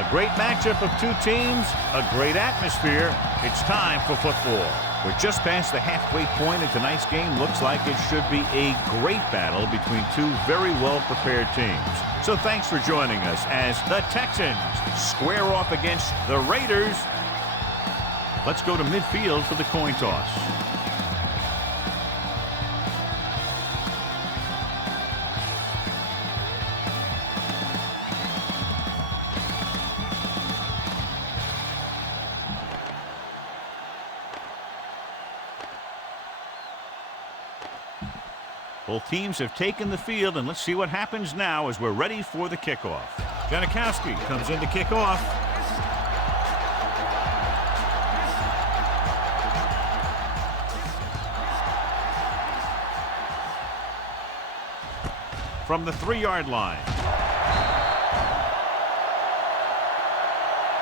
A great matchup of two teams, a great atmosphere. It's time for football. We're just past the halfway point, and tonight's game looks like it should be a great battle between two very well-prepared teams. So thanks for joining us as the Texans square off against the Raiders. Let's go to midfield for the coin toss. Both teams have taken the field, and let's see what happens now as we're ready for the kickoff. Janikowski comes in to kick off. From the 3-yard line.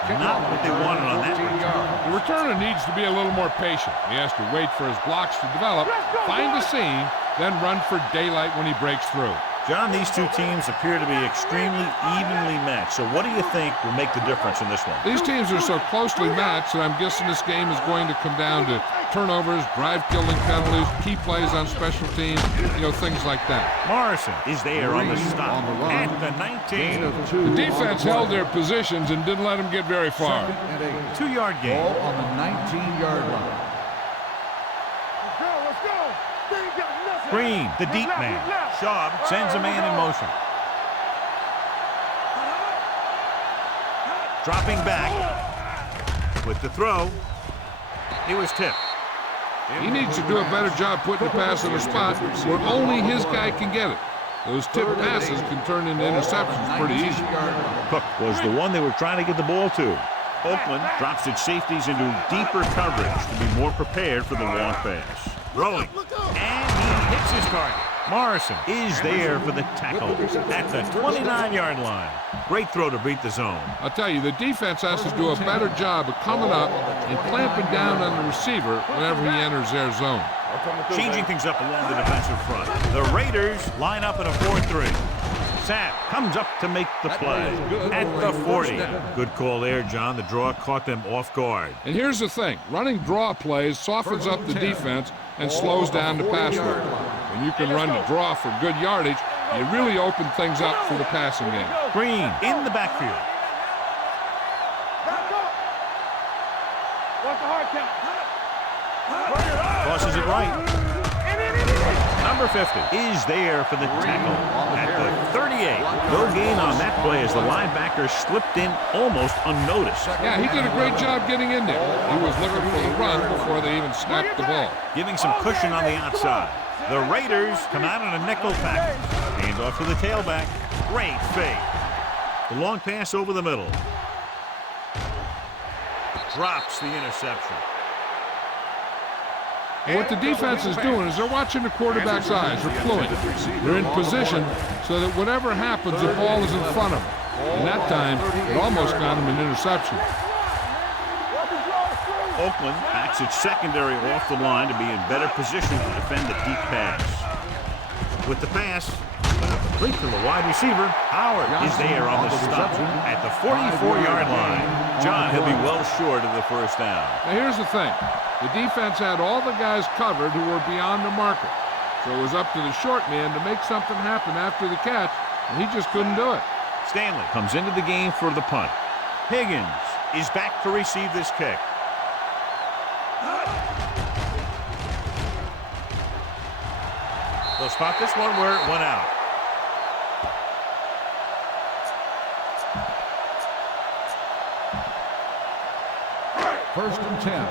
Not what they wanted on that return. The returner needs to be a little more patient. He has to wait for his blocks to develop, find a seam, then run for daylight when he breaks through. John, these two teams appear to be extremely evenly matched. So what do you think will make the difference in this one? These teams are so closely matched that I'm guessing this game is going to come down to turnovers, drive-killing penalties, key plays on special teams, things like that. Morrison is there on the stop at the 19. The defense held their positions and didn't let them get very far. 2-yard gain. Ball on the 19-yard line. Green, the deep man. Schaub sends a man in motion. Dropping back with the throw. It was tipped. He needs to do a better job putting the pass in a spot where only his guy can get it. Those tipped passes can turn into interceptions pretty easy. Cook was the one they were trying to get the ball to. Oakland drops its safeties into deeper coverage to be more prepared for the long pass. Throwing, and he hits his target. Morrison is there for the tackle at the 29-yard line. Great throw to beat the zone. I'll tell you, the defense has to do a better job of coming up and clamping down on the receiver whenever he enters their zone. Changing things up along the defensive front. The Raiders line up in a 4-3. Sapp comes up to make the play at the 40. Good call there, John. The draw caught them off guard. And here's the thing. Running draw plays softens up the defense and slows down the pass work. When you can run the draw for good yardage, you really open things up for the passing game. Green in the backfield. Tosses it right. Number 50 is there for the tackle at the 38. No gain on that play as the linebacker slipped in almost unnoticed. Yeah, he did a great job getting in there. He was looking for the run before they even snapped the ball. Giving some cushion on the outside. The Raiders come out in a nickel package. Hand off to the tailback. Great fake. The long pass over the middle. Drops the interception. What the defense is doing is they're watching the quarterback's eyes. They're fluent. They're in position so that whatever happens, the ball is in front of them. And that time, it almost got him an interception. Oakland backs its secondary off the line to be in better position to defend the deep pass. With the pass, complete to the wide receiver. Howard is there on the stop at the 44-yard line. John, he'll be well short of the first down. Now here's the thing. The defense had all the guys covered who were beyond the marker. So it was up to the short man to make something happen after the catch, and he just couldn't do it. Stanley comes into the game for the punt. Higgins is back to receive this kick. They'll spot this one where it went out. First and 10.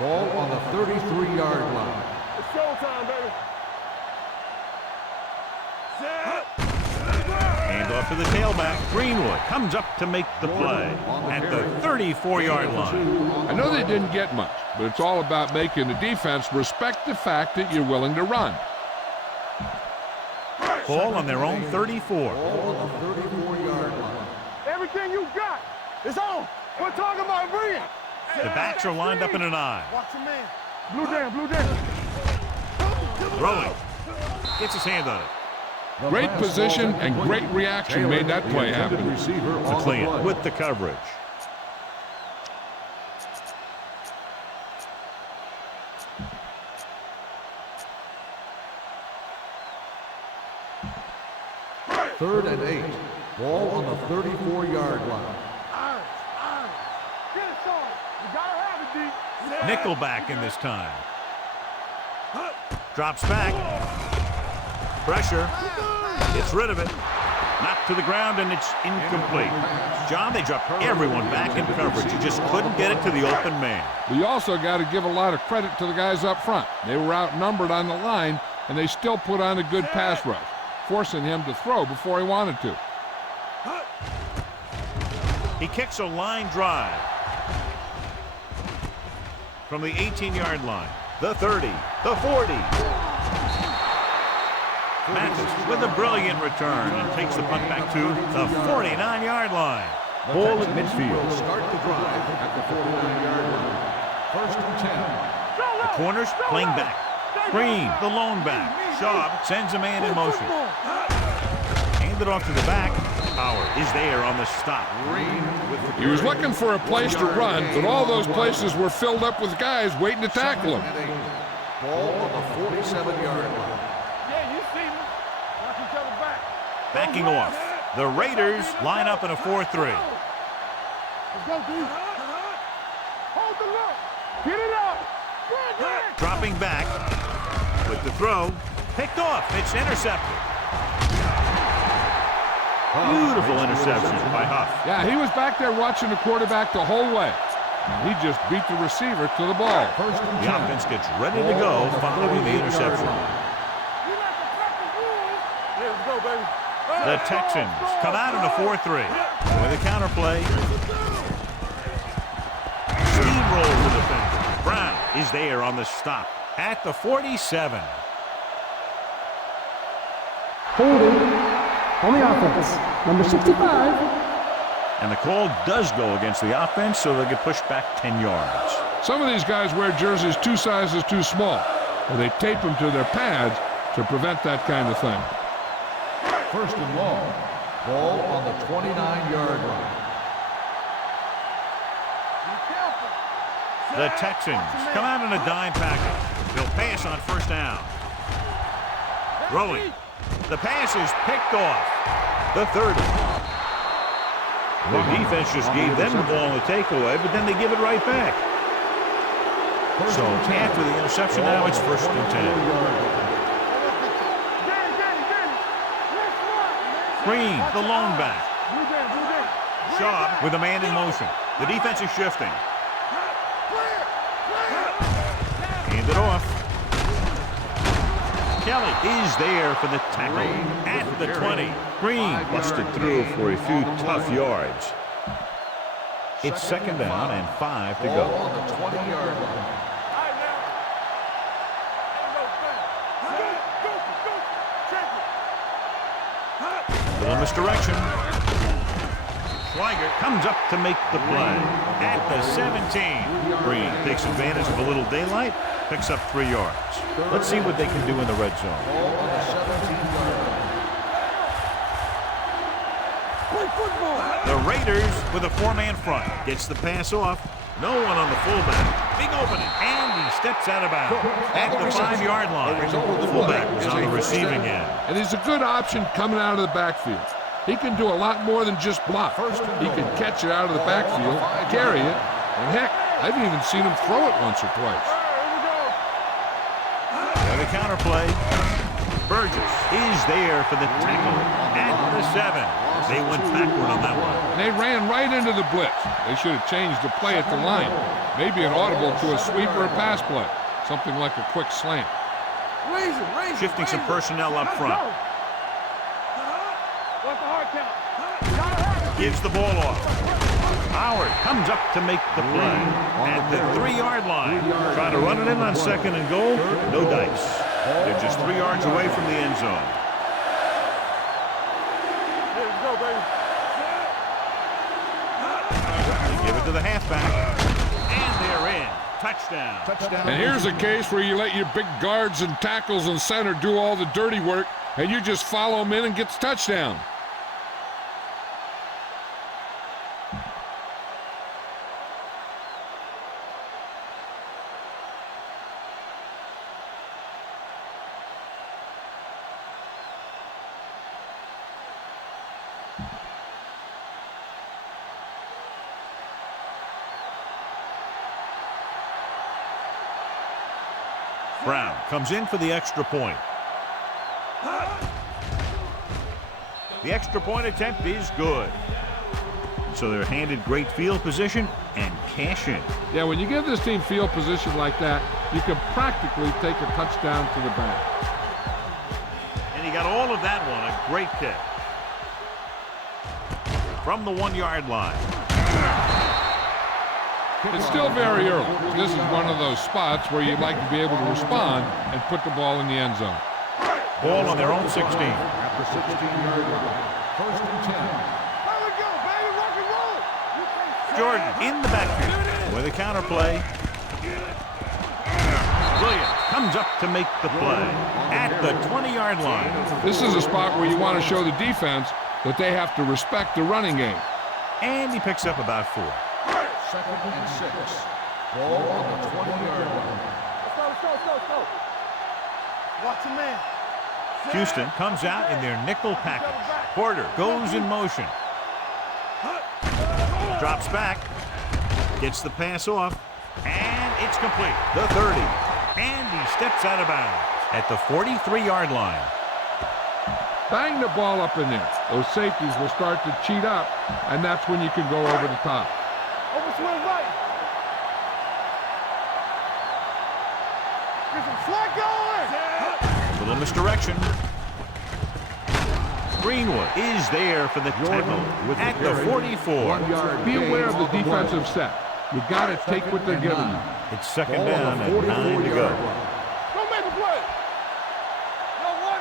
Ball on the 33-yard line. It's showtime, baby. Hand off to the tailback. Greenwood comes up to make the play at the 34-yard line. I know they didn't get much, but it's all about making the defense respect the fact that you're willing to run. Ball on their own 34. Ball on the 34-yard line. Everything you got is on. We're talking about bringing. The backs are lined up in an eye. Watch your man. Blue down, blue down. Throwing. Gets his hand on it. Great position and great reaction made that play happen. The clean with the coverage. Third and 8. Ball on the 34-yard line. Get it, son. You gotta have it, D. Nickelback in this time. Drops back. Pressure. Gets rid of it. Knocked to the ground, and it's incomplete. John, they dropped everyone back in coverage. You just couldn't get it to the open man. But you also got to give a lot of credit to the guys up front. They were outnumbered on the line, and they still put on a good pass rush, forcing him to throw before he wanted to. He kicks a line drive from the 18-yard line. The 30, the 40. Mathis with a brilliant return and takes the punt back to the 49-yard line. Ball at midfield. Start the drive at the 49-yard line. First and 10. The corners playing back. Green, the lone back. Schaub sends a man in motion. Hand it off to the back. Power is there on the stop. He was looking for a place to run, but all those places were filled up with guys waiting to tackle him. Ball on the 47-yard line. Yeah, you see me. Watch each other back. Backing off. The Raiders line up in a 4-3. Let's go, D. Hold the look. Get it up. Good. Dropping back with the throw. Picked off. It's intercepted. Beautiful interception by Huff. Yeah, he was back there watching the quarterback the whole way. He just beat the receiver to the ball. The offense gets ready to go following the interception. Let's go, baby. The Texans come out in a 4-3 with a counterplay. Steamroll the defender. Brown is there on the stop at the 47. Holding on the offense, number 65. And the call does go against the offense, so they'll get pushed back 10 yards. Some of these guys wear jerseys 2 sizes too small, and they tape them to their pads to prevent that kind of thing. First and long. Ball on the 29-yard line. The Texans come out in a dime package. They'll pass on first down. Throwing. The pass is picked off. The 30. The defense just gave them the ball on the takeaway, but then they give it right back. So after the interception, now it's first and 10. Green, the lone back. Schaub with a man in motion. The defense is shifting. Hand it off. Kelly is there for the tackle at the 20. Green busted through for a few tough yards. It's second down and 5 to go. On the 20-yard line. Little misdirection. Schweiger comes up to make the play at the 17. Green takes advantage of a little daylight, picks up 3 yards. Let's see what they can do in the red zone. Ball on the 17-yard line. The Raiders with a 4-man front. Gets the pass off. No one on the fullback. Big opening. And he steps out of bounds at the 5-yard line. The fullback was on the receiving end. And he's a good option coming out of the backfield. He can do a lot more than just block. He can catch it out of the backfield, carry it, and heck, I've even seen him throw it once or twice. And the counterplay. Burgess is there for the tackle at the 7. They went backward on that one. And they ran right into the blitz. They should have changed the play at the line. Maybe an audible to a sweep or a pass play. Something like a quick slant. Shifting some personnel up front. Gives the ball off. Howard comes up to make the play at the 3-yard line. Trying to run it in on second and goal. No dice. They're just 3 yards away from the end zone. They give it to the halfback. And they're in. Touchdown. And here's a case where you let your big guards and tackles and center do all the dirty work, and you just follow him in and gets touchdown. Brown comes in for the extra point. The extra point attempt is good. So they're handed great field position and cash in. Yeah, when you give this team field position like that, you can practically take a touchdown to the bank. And he got all of that one. A great kick. From the 1-yard line. It's still very early. This is one of those spots where you'd like to be able to respond and put the ball in the end zone. Ball on their own 16. At the 16-yard line. First and 10. There we go, baby. Rock and roll. Jordan in the backfield with a counter play. Williams comes up to make the play at the 20-yard line. This is a spot where you want to show the defense that they have to respect the running game. And he picks up about 4. Second and 6. Ball on the 20-yard line. Let's go. Watch him, man. Houston comes out in their nickel package. Porter goes in motion. Drops back. Gets the pass off. And it's complete. The 30. And he steps out of bounds at the 43-yard line. Bang the ball up in there. Those safeties will start to cheat up, and that's when you can go over the top. Overswing right. Get some slack going. Little misdirection. Greenwood is there for the tackle at the 44. Be aware of the defensive set. You got to take what they're giving you. It's second down and 9 to go. Don't make a play. No, one.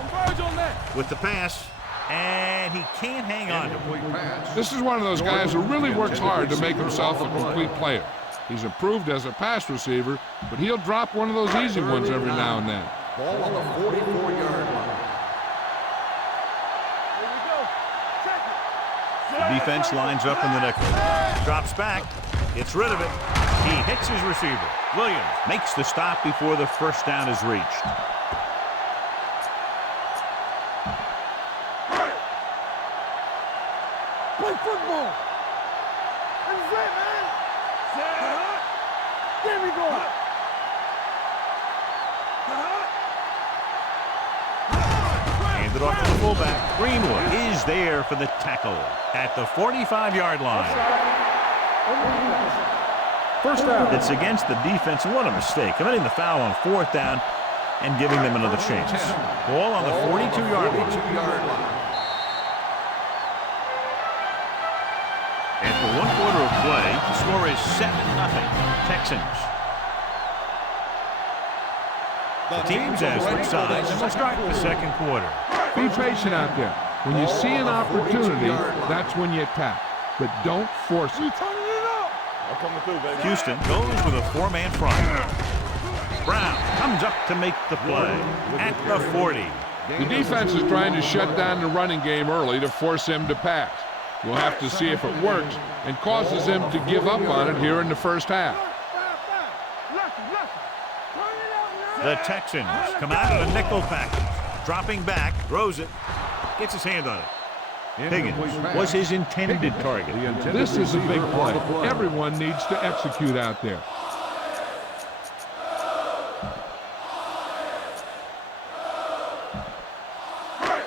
Converge on that. With the pass, and he can't hang on to it. This is one of those guys who really works hard to make himself a complete player. He's improved as a pass receiver, but he'll drop one of those easy ones every now and then. Ball on the 44-yard line. Here we go. Check it. The defense lines up in the nickel. Drops back. Gets rid of it. He hits his receiver. Williams makes the stop before the first down is reached. Play football. That's it, man. There we go. Hand it off to the fullback. Greenwood is there for the tackle at the 45-yard line. First down. It's against the defense. What a mistake. Committing the foul on 4th down and giving them another chance. Ball on the 42-yard line. After 1 quarter of play, the score is 7-0 Texans. The teams as switch sides and we'll start the second quarter. Be patient out there. When you see an opportunity, that's when you attack. But don't force it. I'm coming through, baby. Houston goes with a 4-man front. Brown comes up to make the play at the 40. The defense is trying to shut down the running game early to force him to pass. We'll have to see if it works and causes him to give up on it here in the first half. The Texans come out of a nickel package. Dropping back, throws it, gets his hand on it. Higgins was his intended target. This is a big play. Everyone needs to execute out there.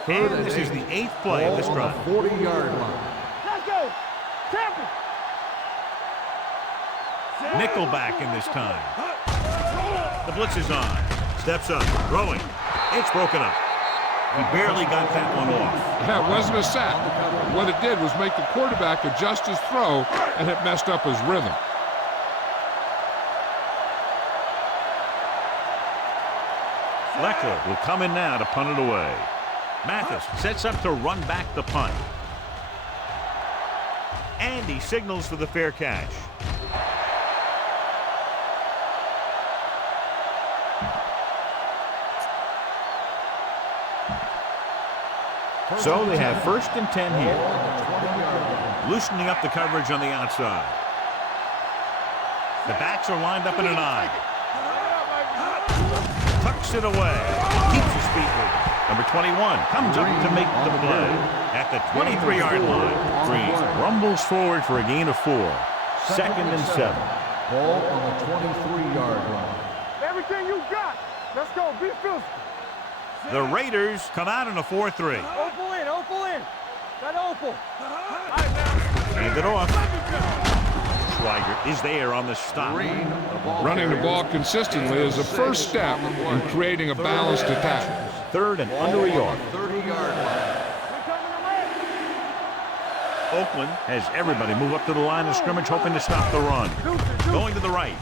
And this is the 8th play of this drive. 40-yard line. Let's go. Tampa. Nickelback in this time. The blitz is on. Steps up, throwing. It's broken up. He barely got that one off. That wasn't a sack. What it did was make the quarterback adjust his throw, and it messed up his rhythm. Leckler will come in now to punt it away. Mathis sets up to run back the punt. And he signals for the fair catch. So they have 1st and 10 here. Loosening up the coverage on the outside. The backs are lined up in an I. Tucks it away. Keeps his feet moving. Number 21 comes up to make the play. At the 23-yard line, Green rumbles forward for a gain of 4. 2nd and 7. Ball on the 23-yard line. Everything you got. Let's go. Be physical. The Raiders come out in a 4-3. Opal in. Opal in. Got Opal. Hand it off. Schweiger is there on the stop. Running the ball consistently is the first step in creating a balanced attack. 3rd and under a yard. 30-yard line. Oakland has everybody move up to the line of scrimmage, hoping to stop the run. Going to the right.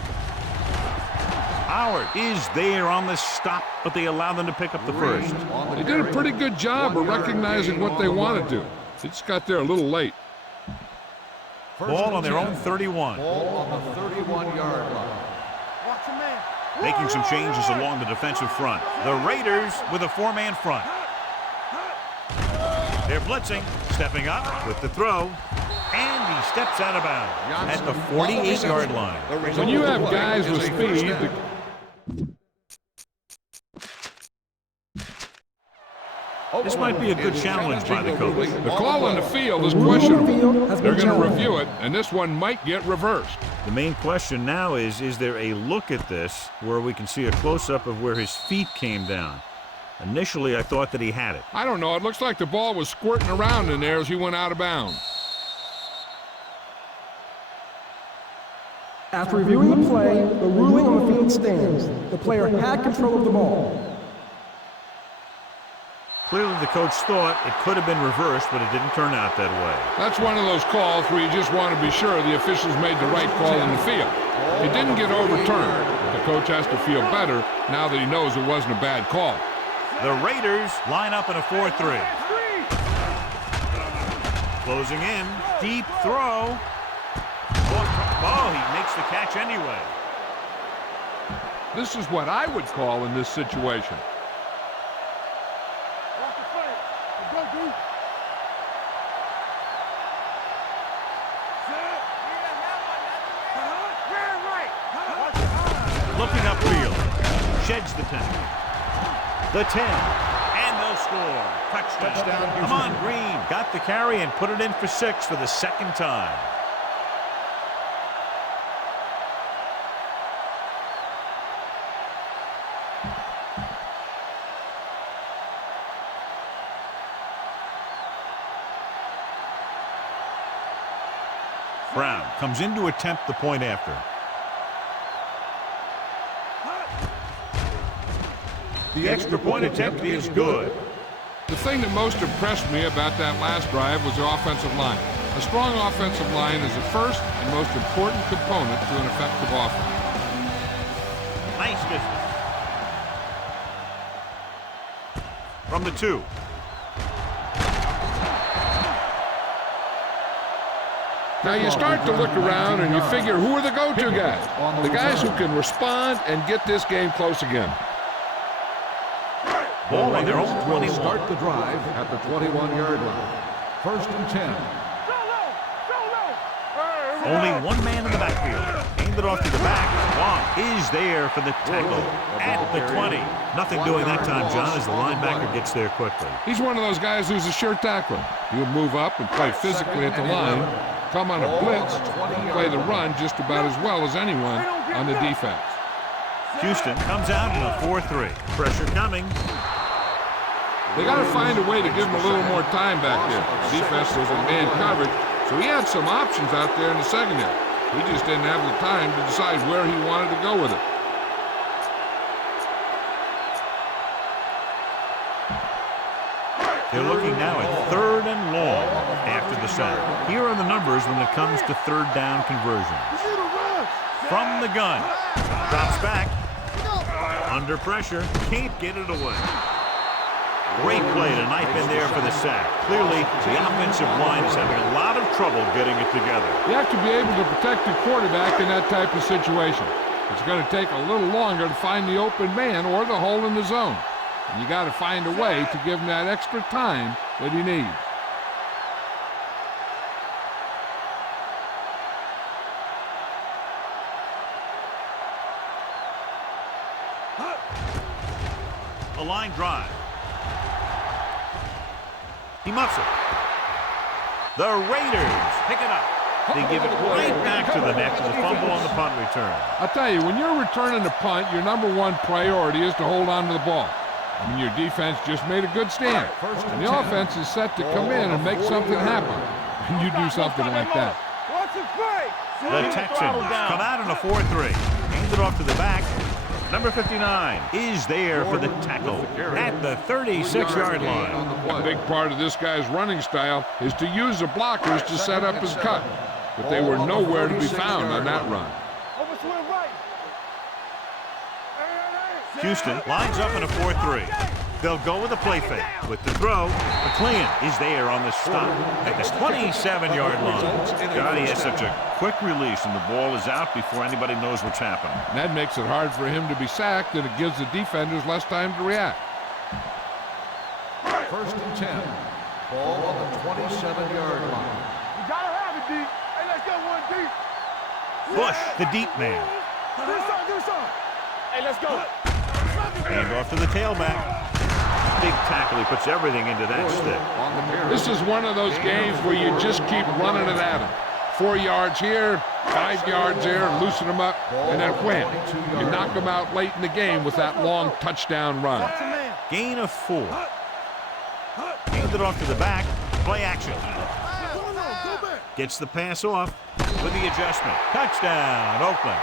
Howard is there on the stop, but they allow them to pick up the first. They did a pretty good job of recognizing what they wanted to. They just got there a little late. Ball on their own 31. Ball on the 31-yard line. Making some changes along the defensive front. The Raiders with a 4-man front. They're blitzing, stepping up with the throw, and he steps out of bounds at the 48-yard line. When you have guys with speed, This might be a good challenge by the coach. the call on the field is questionable. They're going to review it, and this one might get reversed. The main question now is there a look at this where we can see a close-up of where his feet came down? Initially, I thought that he had it. I don't know. It looks like the ball was squirting around in there as he went out of bounds. After reviewing the play, the ruling on the field stands. The player had control of the ball. Clearly, the coach thought it could have been reversed, but it didn't turn out that way. That's one of those calls where you just want to be sure the officials made the right call in the field. It didn't get overturned. The coach has to feel better now that he knows it wasn't a bad call. The Raiders line up in a 4-3. Closing in, deep throw. Oh, he makes the catch anyway. This is what I would call in this situation. Looking upfield, sheds the 10. The 10, and they'll score. Touchdown. Come on, Green. Got the carry and put it in for 6 for the 2nd time. Brown comes in to attempt the point after. The extra point attempt is good. The thing that most impressed me about that last drive was the offensive line. A strong offensive line is the first and most important component to an effective offense. Nice distance. From the 2. Now you start to look around and you figure, who are the go-to guys? The guys who can respond and get this game close again. Ball on their own 21. Start the drive at the 21-yard line. 1st and 10. Only one man in the backfield. Aimed it off to the back. Wong is there for the tackle at the 20. Nothing doing that time, John, as the linebacker gets there quickly. He's one of those guys who's a sure tackler. He'll move up and play physically at the line, come on a blitz, and play the run just about as well as anyone on the defense. Houston comes out in a 4-3. Pressure coming. They got to find a way to give him a little more time back there. The defense was in man coverage, so he had some options out there in the secondary. He just didn't have the time to decide where he wanted to go with it. They're looking now at 3rd and long after the sack. Here are the numbers when it comes to 3rd down conversions. From the gun. Drops back. Under pressure. Can't get it away. Great play to knife in there for the sack. Clearly, the offensive line is having a lot of trouble getting it together. You have to be able to protect your quarterback in that type of situation. It's going to take a little longer to find the open man or the hole in the zone. And you got to find a way to give him that extra time that he needs. A line drive. He muffs it. The Raiders pick it up. They give it right back to the net with a fumble on the punt return. I'll tell you, when you're returning the punt, your number one priority is to hold on to the ball. I mean, your defense just made a good stand. And the offense is set to come in and make something happen. And you do something like that. The Texans come out in a 4-3. Hand it off to the back. Number 59 is there for the tackle at the 36-yard line. A big part of this guy's running style is to use the blockers to set up his cut. But they were nowhere to be found on that run. Houston lines up in a 4-3. They'll go with a play fake. With the throw, McLean is there on the stop at the 27-yard line. God, he has such a quick release, and the ball is out before anybody knows what's happening. And that makes it hard for him to be sacked, and it gives the defenders less time to react. First and 10. Ball on the 27-yard line. You gotta have it, D. Hey, let's get one deep. Bush, the deep man. Do something. Hey, let's go. Hand off to the tailback. Big tackle. He puts everything into that stick. This is one of those games where you just keep running it at him. 4 yards here, 5 yards there, loosen them up, and then wham. You knock them out late in the game with that long touchdown run. Gain of 4. Hand it off to the back. Play action. Gets the pass off with the adjustment. Touchdown, Oakland.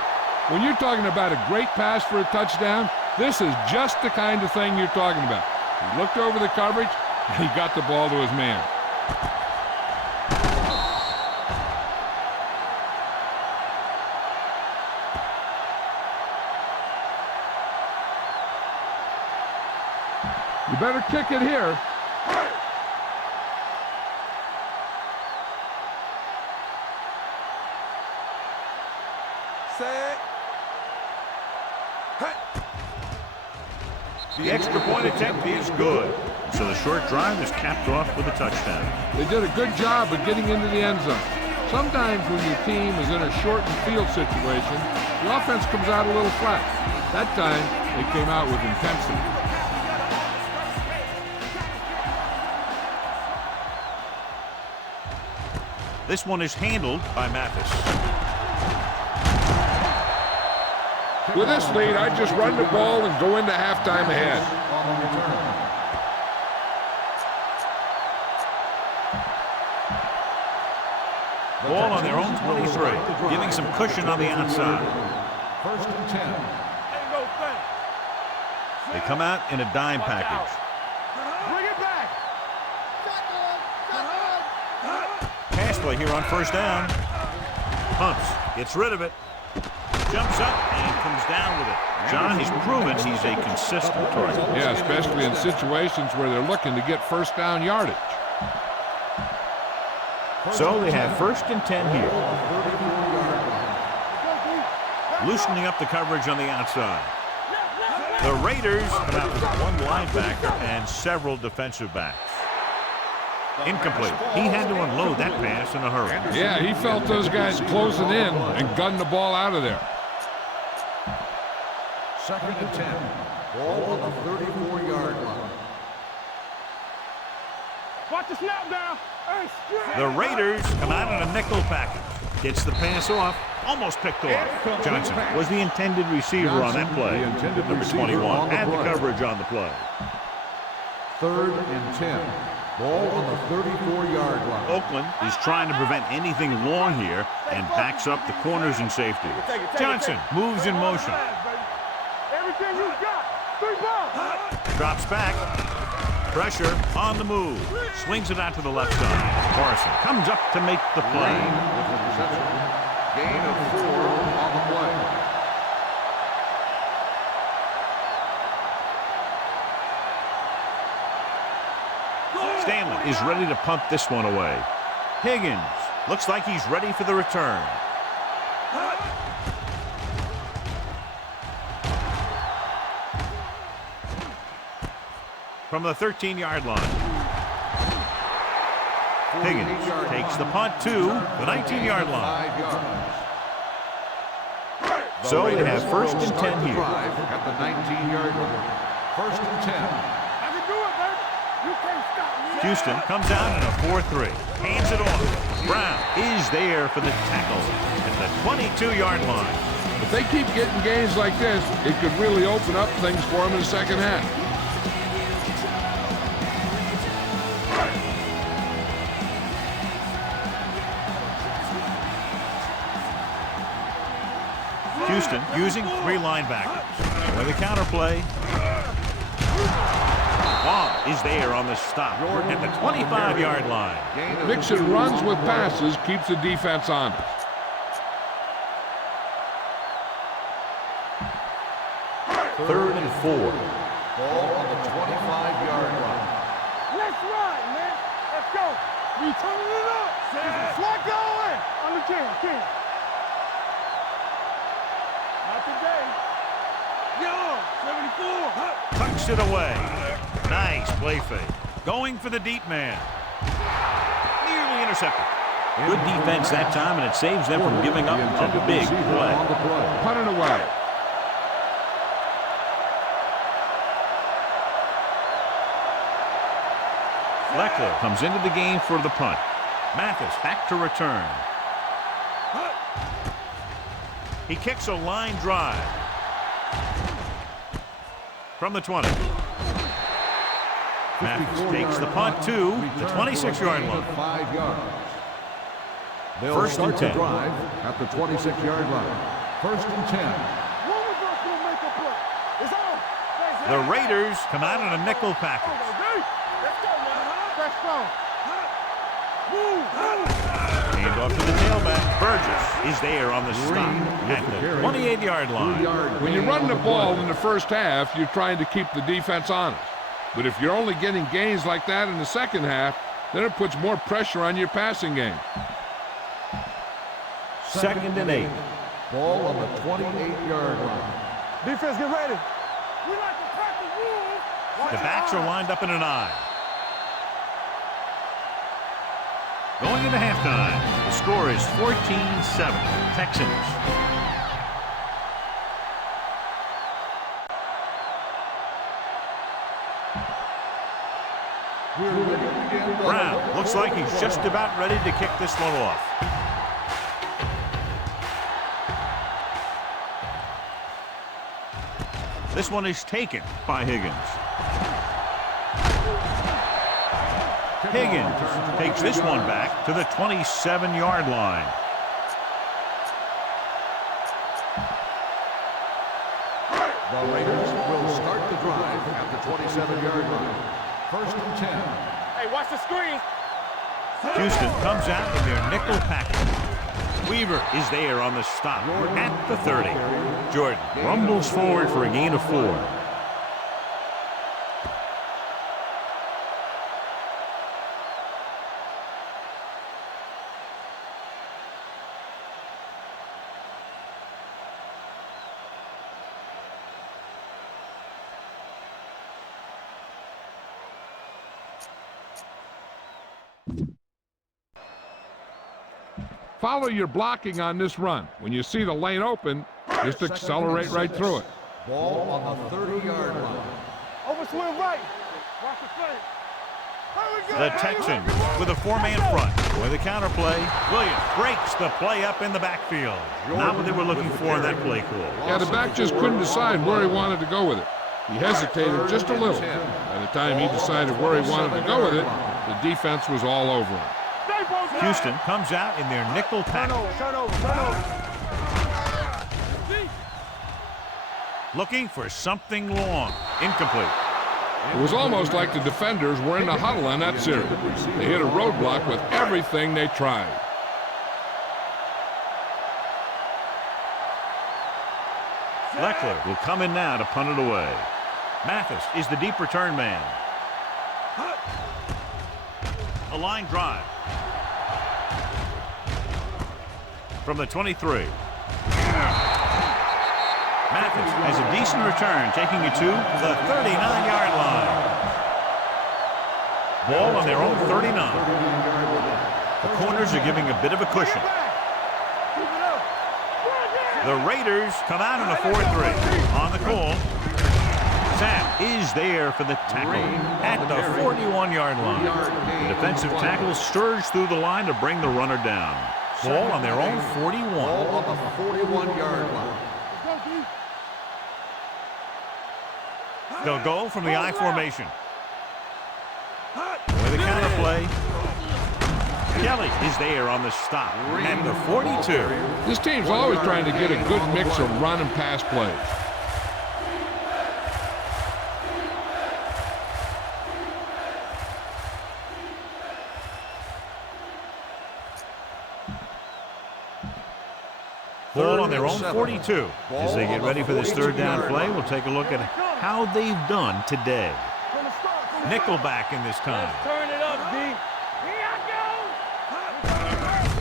When you're talking about a great pass for a touchdown, this is just the kind of thing you're talking about. He looked over the coverage, and he got the ball to his man. You better kick it here. The extra point attempt is good. So the short drive is capped off with a touchdown. They did a good job of getting into the end zone. Sometimes when your team is in a shortened field situation, the offense comes out a little flat. That time, they came out with intensity. This one is handled by Mathis. With this lead, I just run the ball and go into halftime ahead. Ball on their own 23, giving some cushion on the outside. First and 10. They come out in a dime package. Bring it back. Pass play here on first down. Hunts, gets rid of it. Jumps up and comes down with it. John, he's proven he's a consistent target. Yeah, especially in situations where they're looking to get first down yardage. So they have first and 10 here. Loosening up the coverage on the outside. The Raiders come out with one linebacker and several defensive backs. Incomplete. He had to unload that pass in a hurry. Yeah, he felt those guys closing in and gunned the ball out of there. Second and 10. Ball on the 34-yard line. Watch the snap down. The Raiders come out in a nickel package. Gets the pass off. Almost picked off. Johnson was the intended receiver on that play. Number 21 had the coverage on the play. Third and 10. Ball on the 34-yard line. Oakland is trying to prevent anything long here and backs up the corners and safety. Johnson moves in motion. Everything you got. 3 balls. Drops back. Pressure on the move. Swings it out to the left side. Morrison comes up to make the play. Gain of 4 on the play. Stanley is ready to punt this one away. Higgins looks like he's ready for the return. from the 13-yard line. Higgins takes the punt to the 19-yard line. So they have first and 10 here. At the 19-yard line. First and 10. I can do it, baby. You can't stop me. Houston comes out in a 4-3. Hands it off. Brown is there for the tackle at the 22-yard line. If they keep getting gains like this, it could really open up things for them in the second half. Houston using 3 linebackers. With a counter play. Long is there on the stop at the 25-yard line. Mixing runs with passes keeps the defense honest. Third and 4. Ball on the 25-yard line. Let's ride, man. Let's go. We turning it up. Slot going. On the king. Not today. Yo, 74. Tucks it away. Nice play fake. Going for the deep man. Nearly intercepted. Good defense that time, and it saves them from giving up a big play. Punt it away. Leckler comes into the game for the punt. Mathis back to return. He kicks a line drive from the 20. Mathis takes the punt to the 26-yard line. 5 yards. First and 10. Drive at the 26-yard line. First and 10. One of us will make a play. It's on. The Raiders come out in a nickel package. Let's go, man. Let's go. Move. Hand off to the tailback. Burgess is there on the stop at the 28-yard line. When you're running the ball in the first half, you're trying to keep the defense honest. But if you're only getting gains like that in the second half, then it puts more pressure on your passing game. Second and 8. Ball on the 28-yard line. Defense, get ready. We like to crack the rules. The backs are lined up in an eye. Going into halftime, the score is 14-7. Texans. Brown looks like he's just about ready to kick this one off. This one is taken by Higgins. Higgins takes this one back to the 27-yard line. The Raiders will start the drive at the 27-yard line. First and 10. Hey, watch the screen. Houston comes out in their nickel package. Weaver is there on the stop at the 30. Jordan rumbles forward for a gain of 4. Follow your blocking on this run. When you see the lane open, just accelerate right through it. Ball on the 30-yard line. Over swing right. Watch the play. The Texans with a 4-man front. With a counter play, Williams breaks the play up in the backfield. Not what they were looking for in that play call. Yeah, the back just couldn't decide where he wanted to go with it. He hesitated just a little. By the time he decided where he wanted to go with it, the defense was all over him. Houston comes out in their nickel package. Turn over. Looking for something long. Incomplete. It was almost like the defenders were in the huddle on that series. They hit a roadblock with everything they tried. Leckler will come in now to punt it away. Mathis is the deep return man. A line drive from the 23. Mathis has a decent return, taking it to the 39-yard line. Ball on their own 39. The corners are giving a bit of a cushion. The Raiders come out in a 4-3. On the call, Sack is there for the tackle at the 41-yard line. The defensive tackle stirs through the line to bring the runner down. Ball on their own 41. Ball on the 41-yard line. They'll go from the I formation. With the counter play, Kelly is there on the stop at the 42. This team's always trying to get a good mix of run and pass plays. Ball on their own 42. As they get ready for this third down play, we'll take a look at how they've done today. Nickelback in this time. Turn it up, D.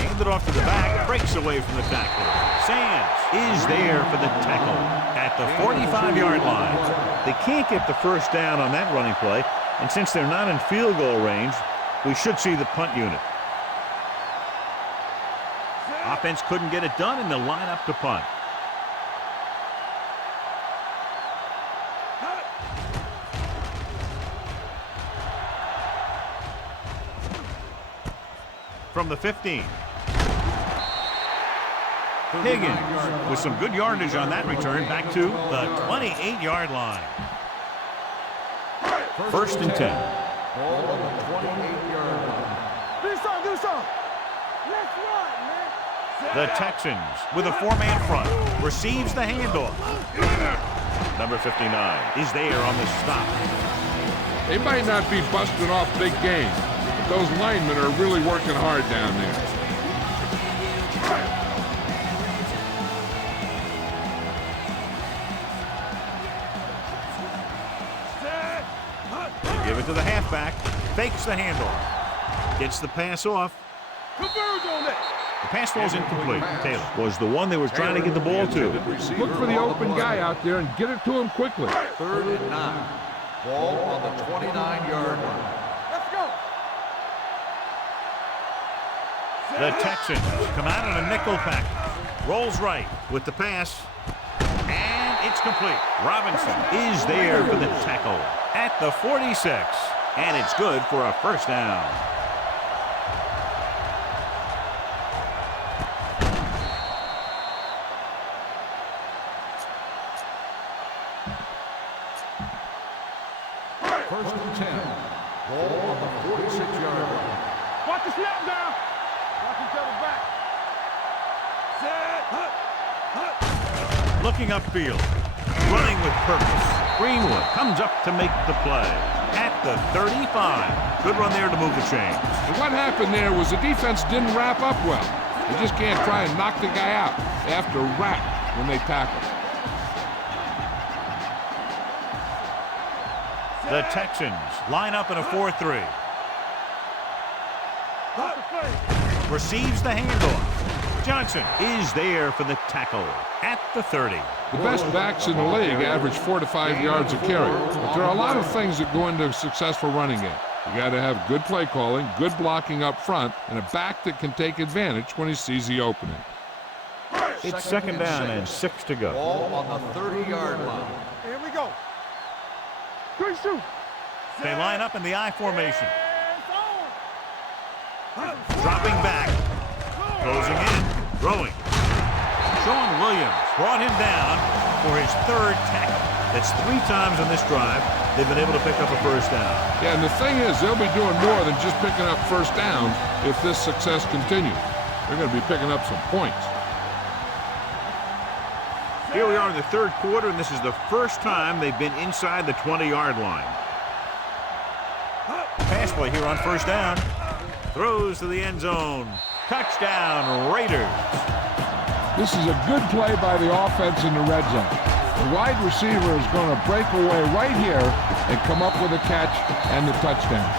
Handed off to the back, breaks away from the tackle. Sands is there for the tackle at the 45-yard line. They can't get the first down on that running play, and since they're not in field goal range, we should see the punt unit. Offense couldn't get it done, and they'll line up to punt. From the 15. Higgins with some good yardage on that return back to the 28-yard line. First and 10. Ball on the 28-yard line. Do some. Let's run, man. The Texans with a four-man front receives the handoff. Number 59 is there on the stop. They might not be busting off big games, but those linemen are really working hard down there. They give it to the halfback, fakes the handoff, gets the pass off. Converge on that. The pass falls incomplete. Taylor was the one they were trying to get the ball to. Look for the open guy out there and get it to him quickly. 3rd and 9. Ball on the 29-yard line. Let's go. The Texans come out in a nickel package. Rolls right with the pass. And it's complete. Robinson is there for the tackle at the 46. And it's good for a first down. First and 10. Ball on the 46-yard line. Watch the snap down. Watch each other back. Set. Looking upfield. Running with purpose. Greenwood comes up to make the play at the 35. Good run there to move the chains. And what happened there was the defense didn't wrap up well. They just can't try and knock the guy out. They have to wrap when they tackle. The Texans line up in a 4-3. Receives the handoff. Johnson is there for the tackle at the 30. The best backs in the league average 4 to 5 yards a carry. But there are a lot of things that go into a successful running game. You got to have good play calling, good blocking up front, and a back that can take advantage when he sees the opening. It's second down and 6 to go. Ball on the 30-yard line. Here we go. 3 shoot. They line up in the I formation. Dropping back. Closing in. Throwing. Sean Williams brought him down for his 3rd tackle. That's 3 times on this drive they've been able to pick up a first down. Yeah, and the thing is, they'll be doing more than just picking up first downs if this success continues. They're going to be picking up some points. Here we are in the 3rd quarter, and this is the first time they've been inside the 20-yard line. Pass play here on first down. Throws to the end zone. Touchdown, Raiders. This is a good play by the offense in the red zone. The wide receiver is going to break away right here and come up with a catch and the touchdown.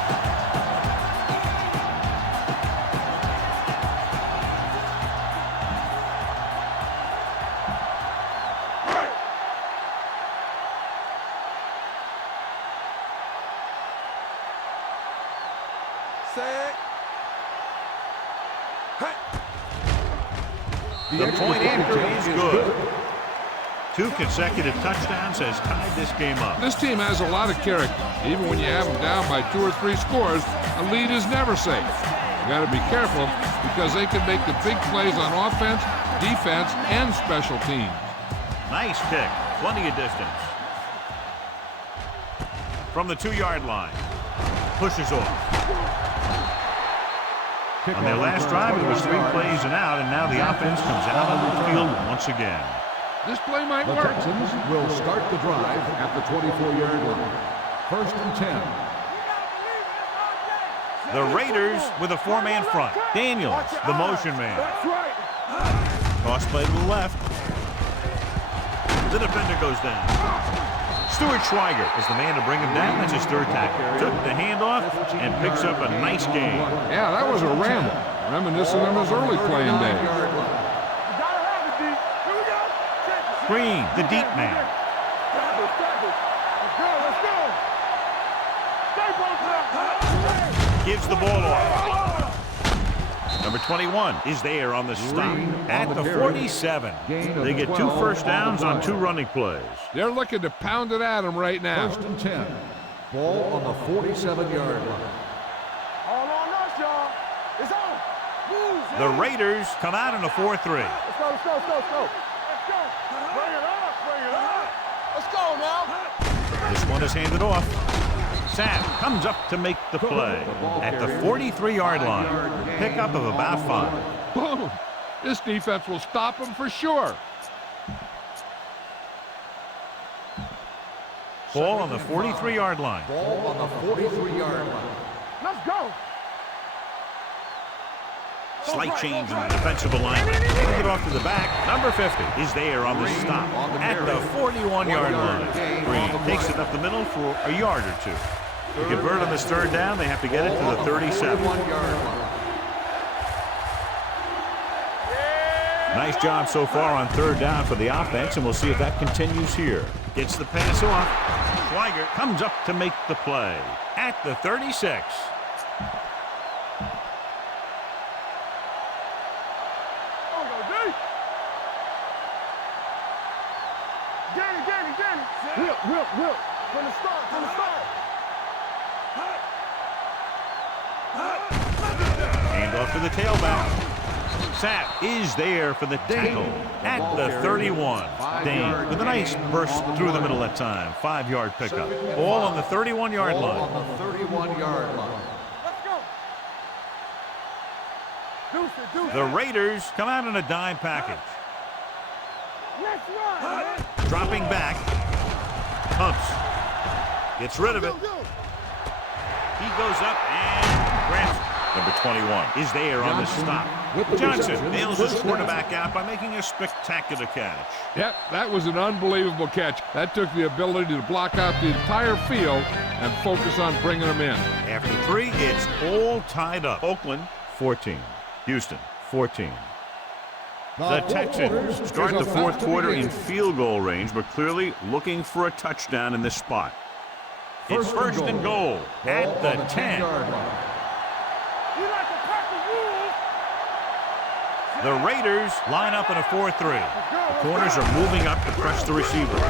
The point after is good. 2 consecutive touchdowns has tied this game up. This team has a lot of character. Even when you have them down by 2 or 3 scores, a lead is never safe. You got to be careful because they can make the big plays on offense, defense, and special teams. Nice pick. Plenty of distance. From the 2-yard line. Pushes off. On their last drive, it was 3 plays and out, and now the offense comes out on the field once again. This play might The work. Texans will start the drive at the 24-yard line. 1st and 10. The Raiders with a 4-man front. Daniels, the motion man. Toss play to the left. The defender goes down. Stuart Schweiger is the man to bring him down. That's his 3rd tackle. Took the handoff and picks up a nice gain. Yeah, that was a ramble. Reminiscent of his early playing days. Green, the deep man. Gives the ball off. Number 21 is there on the stop at the 47. They get 2 first downs on 2 running plays. They're looking to pound it at him right now. 1st and 10. Ball on the 47-yard line. All on us, y'all. It's on. The Raiders come out in a 4-3. Let's go, let's go, let's go, let's go. Let's go. Bring it up, bring it up. Let's go now. This one is handed off. Sam comes up to make the play at the 43-yard line. Pickup of about 5. Boom. This defense will stop him for sure. Ball on the 43-yard line. Ball on the 43-yard line. Let's go. Slight change in the defensive alignment. Handing it off to the back. Number 50 is there on the stop at the 41-yard line. Green takes it up the middle for a yard or 2. To convert on this 3rd down, they have to get it to the 37. Nice job so far on 3rd down for the offense, and we'll see if that continues here. Gets the pass off. Schweiger comes up to make the play at the 36. Whip. From the start, from the start. Hand off to the tailback. Sapp is there for the tackle at the 31. Dane with a nice burst through the middle that time. 5-yard pickup. All on the 31-yard line. On the 31-yard line. Let's go. The Raiders come out in a dime package. Let's run, man. Dropping back. Pumps. Gets rid of it. He goes up and grabs it. Number 21 is there on the stop. Johnson nails his quarterback out by making a spectacular catch. Yep, that was an unbelievable catch. That took the ability to block out the entire field and focus on bringing them in. After 3, it's all tied up. Oakland, 14. Houston, 14. The Texans start the 4th quarter in field goal range, but clearly looking for a touchdown in this spot. It's 1st and goal at the 10. The Raiders line up in a 4-3. The corners are moving up to press the receivers.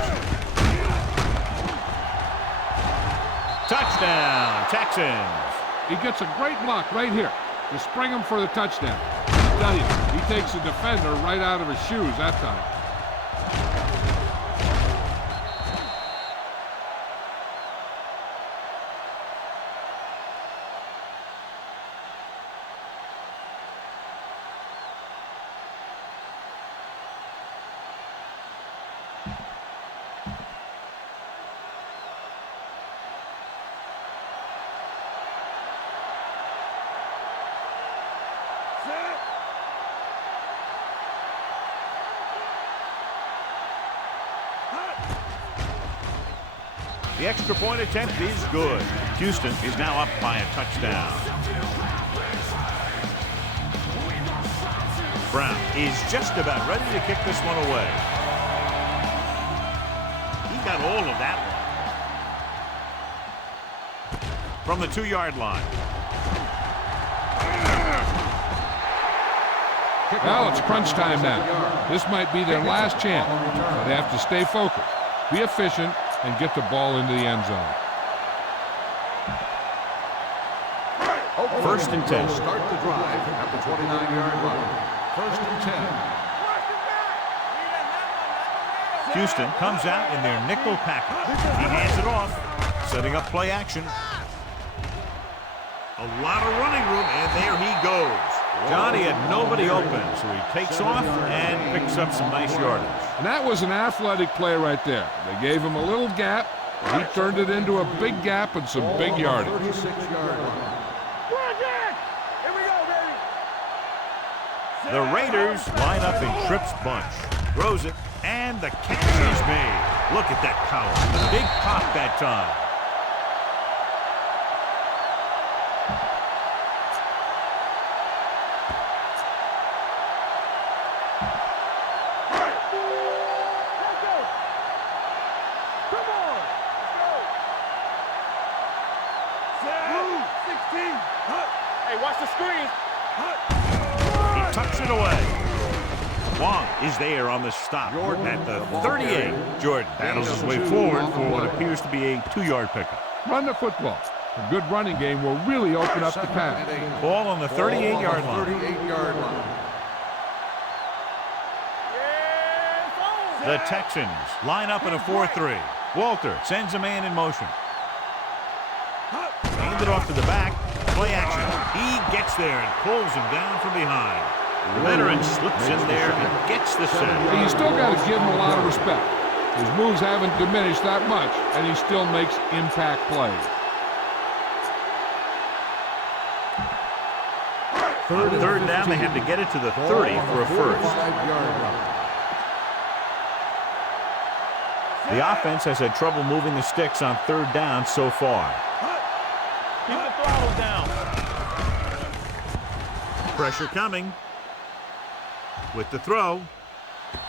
Touchdown, Texans. He gets a great block right here to spring him for the touchdown. I tell you, he takes the defender right out of his shoes that time. The extra point attempt is good. Houston is now up by a touchdown. Brown is just about ready to kick this one away. He got all of that one. From the 2-yard line. Well, it's crunch time now. This might be their last chance. So they have to stay focused, be efficient, and get the ball into the end zone. First and 10. Start the drive at the 29-yard line. First and 10. Houston comes out in their nickel package. He hands it off, setting up play action. A lot of running room, and there he goes. Johnny had nobody open, so he takes off and picks up some nice yardage. And that was an athletic play right there. They gave him a little gap. He turned it into a big gap and some big yardage. 36-yard line. The Raiders line up in trips bunch. Throws it, and the catch is made. Look at that power. Big pop that time. Hey, watch the screen. Tucks it away. Wong is there on the stop at the 38. Jordan battles his way forward for what appears to be a 2-yard pickup. Run the football. A good running game will really open up the pass. Ball on the 38-yard line. 38-yard line. The Texans line up in a 4-3. Walter sends a man in motion. Hand it off to the back. Play action. He gets there and pulls him down from behind. Veteran slips in there and gets the sack. You still got to give him a lot of respect. His moves haven't diminished that much, and he still makes impact plays. On third down, they had to get it to the 30 for a first. The offense has had trouble moving the sticks on third down so far. Keep the throttle down. Pressure coming. With the throw.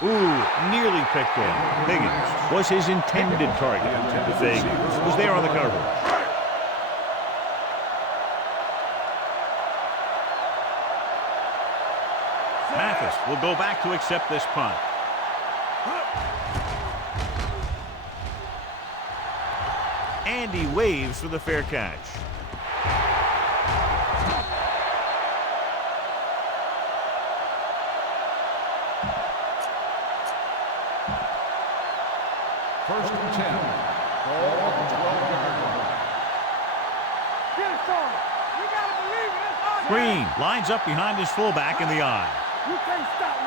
Ooh, nearly picked off. Higgins was his intended target. The fake was there on the coverage. Mathis will go back to accept this punt. And he waves for the fair catch. First and 10. Ball on the 12-yard line. Get it, Tom. You gotta believe it. It's hard. Green lines up behind his fullback in the eye. You can't stop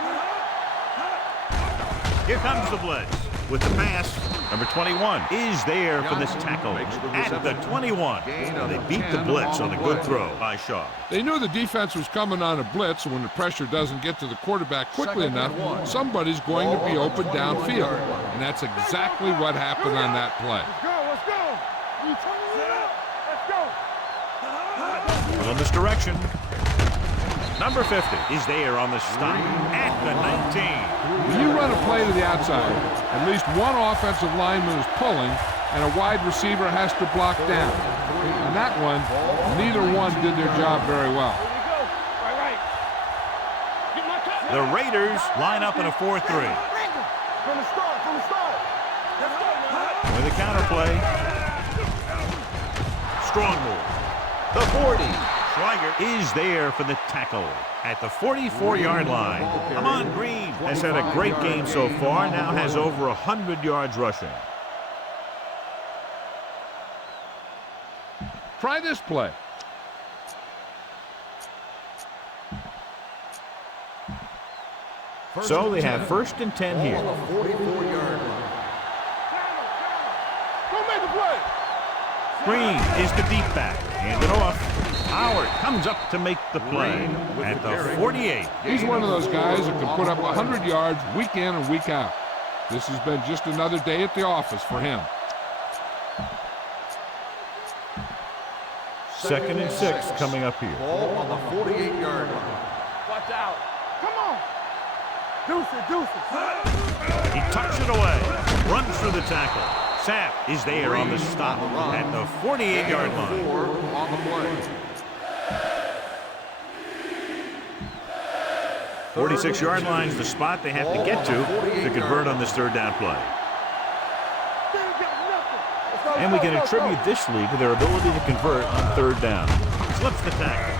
me. Here comes the blitz. With the pass, number 21 is there for this tackle at the 21. They beat the blitz on a good throw by Shaw. They knew the defense was coming on a blitz, and when the pressure doesn't get to the quarterback quickly enough, somebody's going to be open downfield. And that's exactly what happened on that play. Let's go, let's go. You turning it up. Let's go. On this direction. Number 50 is there on the stop at the 19. When you run a play to the outside, at least one offensive lineman is pulling, and a wide receiver has to block down. On that one, neither one did their job very well. The Raiders line up in a 4-3. From the start, from the start. Let's go, man. With a counterplay. Strong move. The 40. Schweiger is there for the tackle at the 44-yard line. Amon Green has had a great game so far, now has over 100 yards rushing. Try this play. So they have first and 10 here. 44-yard line. Go make the play. Green is the deep back. Hand it off. Howard comes up to make the play at the 48. He's one of those guys that can put up 100 yards week in and week out. This has been just another day at the office for him. Second and 6 coming up here. Ball on the 48-yard line. Watch out. Come on. Deuces, deuces. He tucks it away. Runs through the tackle. Sapp is there on the stop at the 48-yard line. 4 on the play. 46-yard line's the spot they have to get to convert on this third down play. And we can attribute this lead to their ability to convert on third down. Slips the tackle.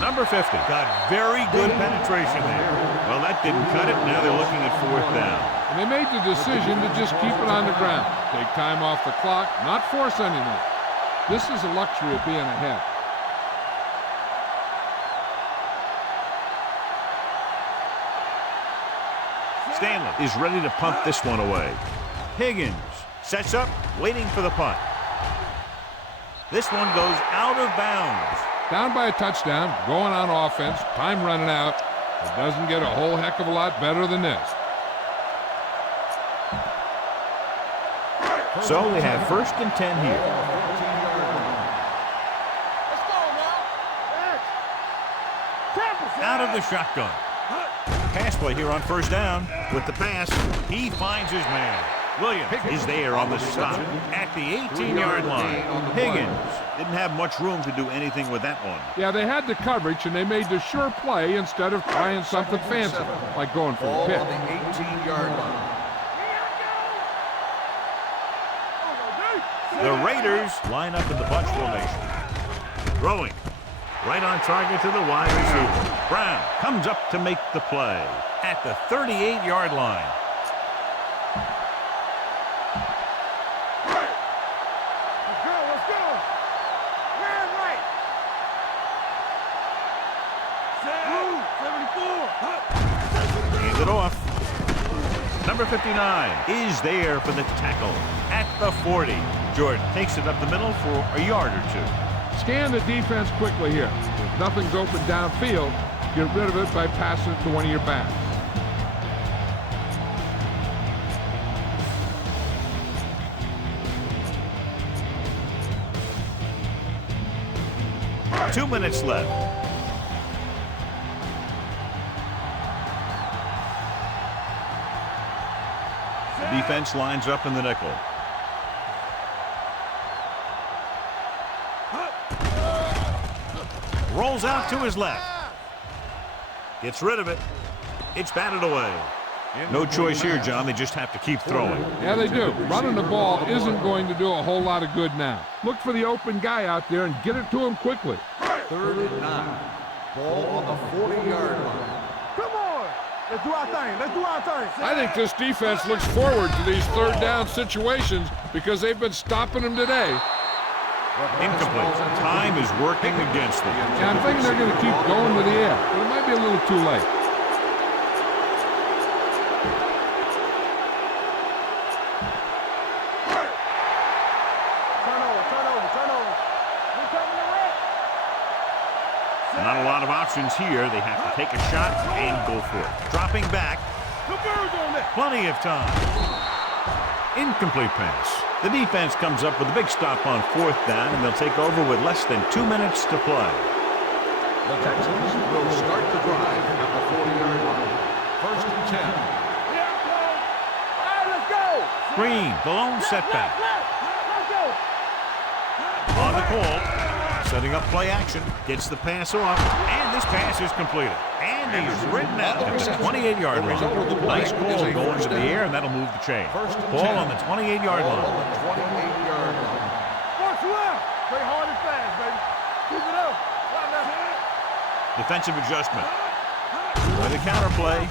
Number 50 got very good penetration there. Well, that didn't cut it. Now they're looking at fourth down. And they made the decision to just keep it on the ground. Take time off the clock, not force anything. This is a luxury of being ahead. Stanley is ready to punt this one away. Higgins sets up, waiting for the punt. This one goes out of bounds. Down by a touchdown, going on offense, time running out. It doesn't get a whole heck of a lot better than this. So we have 1st and 10 here. Out of the shotgun. Pass play here on 1st down. With the pass, he finds his man. Williams is there on the stop at the 18-yard line. Higgins didn't have much room to do anything with that one. Yeah, they had the coverage, and they made the sure play instead of trying something fancy, like going for a pick. On the 18-yard line. The Raiders line up in the bunch formation. Throwing. Right on target to the wide receiver. Brown comes up to make the play at the 38-yard line. Hands it off. Number 59 is there for the tackle at the 40. Jordan takes it up the middle for a yard or two. Scan the defense quickly here. If nothing's open downfield, get rid of it by passing it to one of your backs. Two minutes left. The defense lines up in the nickel. Rolls out to his left. Gets rid of it. It's batted away. No choice here, John. They just have to keep throwing. Yeah, they do. Running the ball isn't going to do a whole lot of good now. Look for the open guy out there and get it to him quickly. 3rd and 9. Ball on the 40-yard line. Come on. Let's do our thing. Let's do our thing. I think this defense looks forward to these third down situations because they've been stopping them today. Incomplete. Time is working against them. Yeah, I'm thinking they're going to keep going to the air, but it might be a little too late. Turnover. We're coming to wreck. Not a lot of options here. They have to take a shot and go for it. Dropping back. The birds on that. Plenty of time. Incomplete pass. The defense comes up with a big stop on 4th down, and they'll take over with less than 2 minutes to play. The Texans will start the drive at the 40-yard line. 1st and 10. Yeah, go. All right, let's go. Green, the lone setback. Let's go. On the call, setting up play action, gets the pass off, and this pass is completed. And he's ridden out at the 28-yard line. Nice call going to the air, and that'll move the chain. Ball on the 28-yard line. On the 28-yard line. What's left? Play hard and fast, baby. Keep it up. Right now. Defensive adjustment. With a counter play.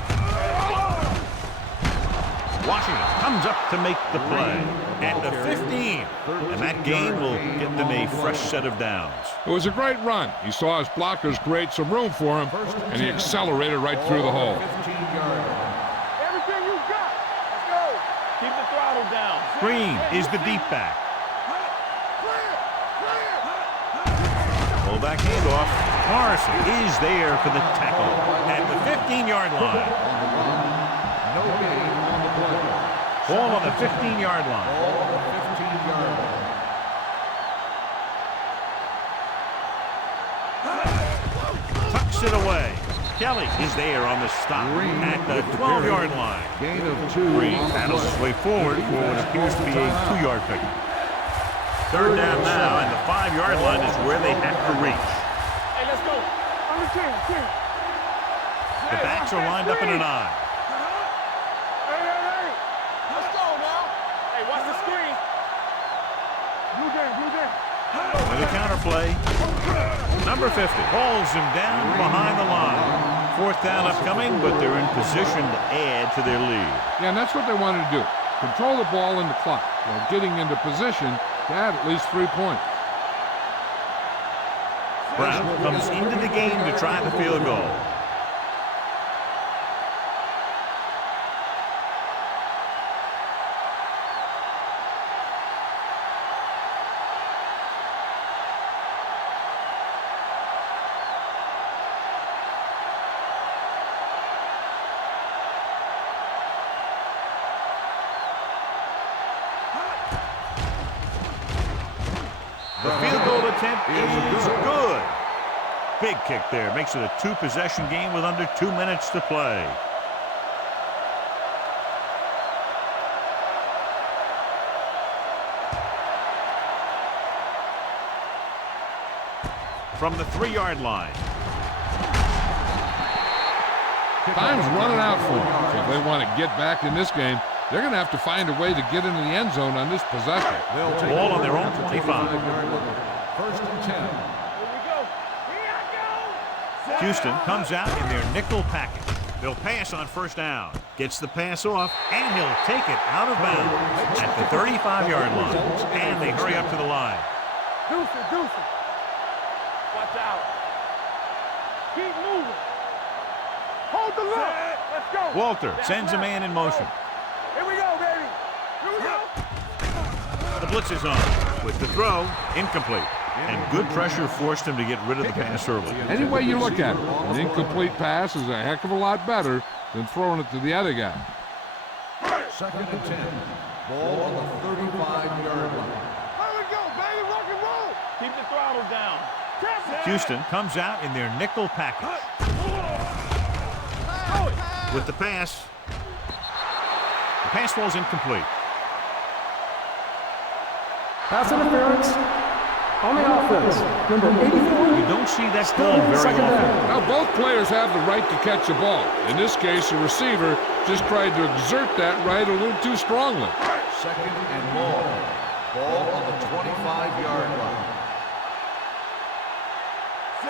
Washington comes up to make the play at the 15. And that gain will get them a fresh set of downs. It was a great run. He saw his blockers create some room for him, and he accelerated right through the hole. 15-yard line. Everything you got. Let's go. Keep the throttle down. Green is the deep back. Fullback handoff. Morrison is there for the tackle at the 15-yard line. No gain on the play. Ball on the 15-yard line. Ball on the 15-yard line. Tucks it away. Kelly is there on the stop at the 12-yard line. Gain of 2. Green battles his way forward for what appears to be a 2-yard pickup. Third down now, and the 5-yard line is where they have to reach. Hey, let's go. On the 10. The backs are lined up in an eye. Hey. Let's go now. Hey, watch the screen. Blue game. With a counterplay, number 50 hauls him down behind the line. Fourth down upcoming, but they're in position to add to their lead. Yeah, and that's what they wanted to do. Control the ball in the clock while getting into position to add at least 3 points. Brown comes into the game to try the field goal. The field goal attempt is good. Big kick there. Makes it a 2-possession game with under 2 minutes to play. From the 3-yard line. Time's running out for them. So if they want to get back in this game, they're going to have to find a way to get into the end zone on this possession. Ball on their own 25. First and 10. Houston comes out in their nickel package. They'll pass on first down. Gets the pass off, and he'll take it out of bounds at the 35-yard line. And they hurry up to the line. Deuce it. Watch out. Keep moving. Hold the look. Let's go. Walter sends a man in motion. Here we go, baby. Here we go. The blitz is on. With the throw, incomplete. And good pressure forced him to get rid of the pass early. Any way you look at it, an incomplete pass is a heck of a lot better than throwing it to the other guy. Second and 10. Ball on the 35-yard line. Here we go, baby. Rock and roll. Keep the throttle down. Houston comes out in their nickel package. With the pass. The pass falls incomplete. Pass interference on the offense. Number 84. You don't see that call very often. Now, both players have the right to catch the ball. In this case, the receiver just tried to exert that right a little too strongly. Second and ball. Ball on the 25-yard line.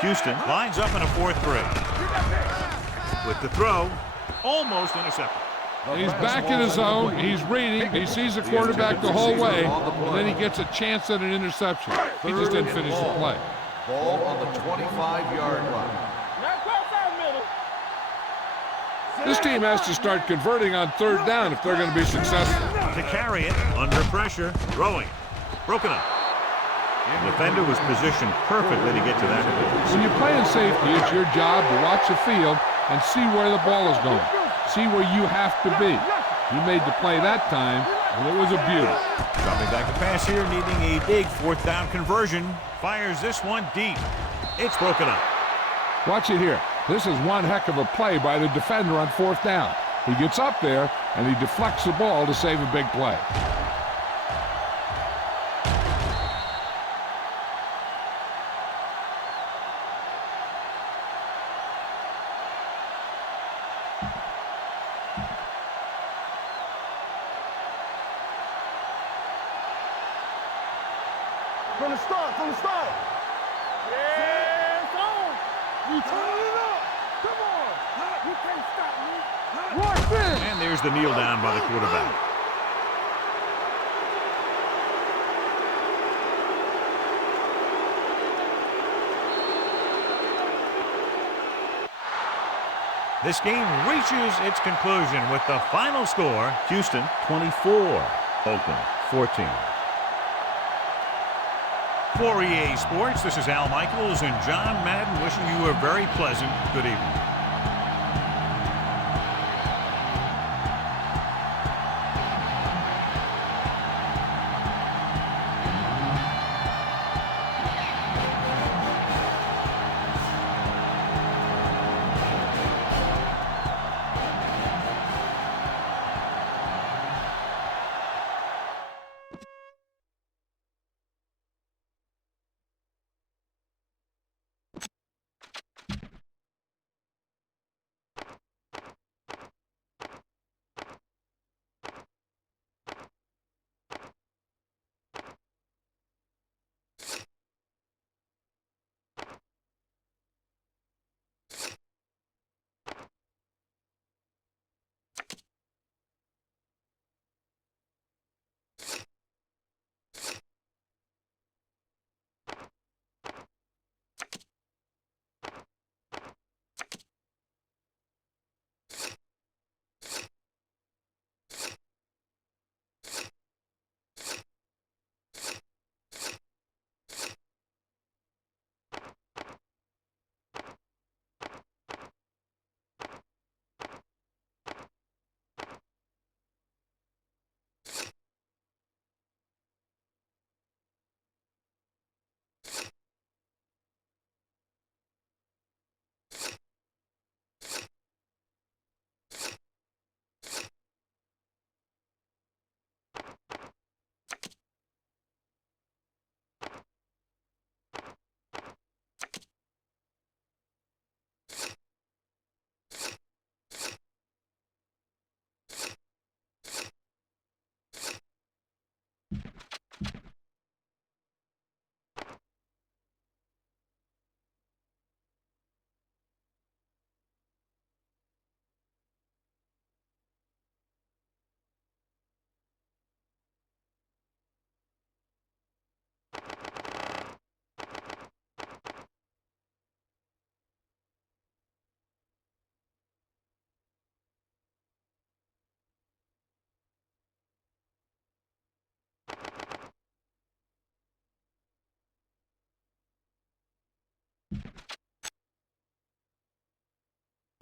Houston lines up in a 4-3. With the throw, almost intercepted. He's back in his zone. He's reading. He sees the quarterback the whole way. And then he gets a chance at an interception. He just didn't finish the play. Ball on the 25-yard line. This team has to start converting on third down if they're going to be successful. To carry it, under pressure, throwing. Broken up. The defender was positioned perfectly to get to that. When you're playing safety, it's your job to watch the field and see where the ball is going. See where you have to be. He made the play that time, and it was a beauty. Dropping back to pass here, needing a big fourth down conversion. Fires this one deep. It's broken up. Watch it here. This is one heck of a play by the defender on fourth down. He gets up there, and he deflects the ball to save a big play. From the start. Yeah, it's on. We turning it up. Come on. You can't stop me. Watch this. And there's the kneel down by the quarterback. This game reaches its conclusion with the final score, Houston 24, Oakland 14. For EA Sports, this is Al Michaels and John Madden wishing you a very pleasant good evening.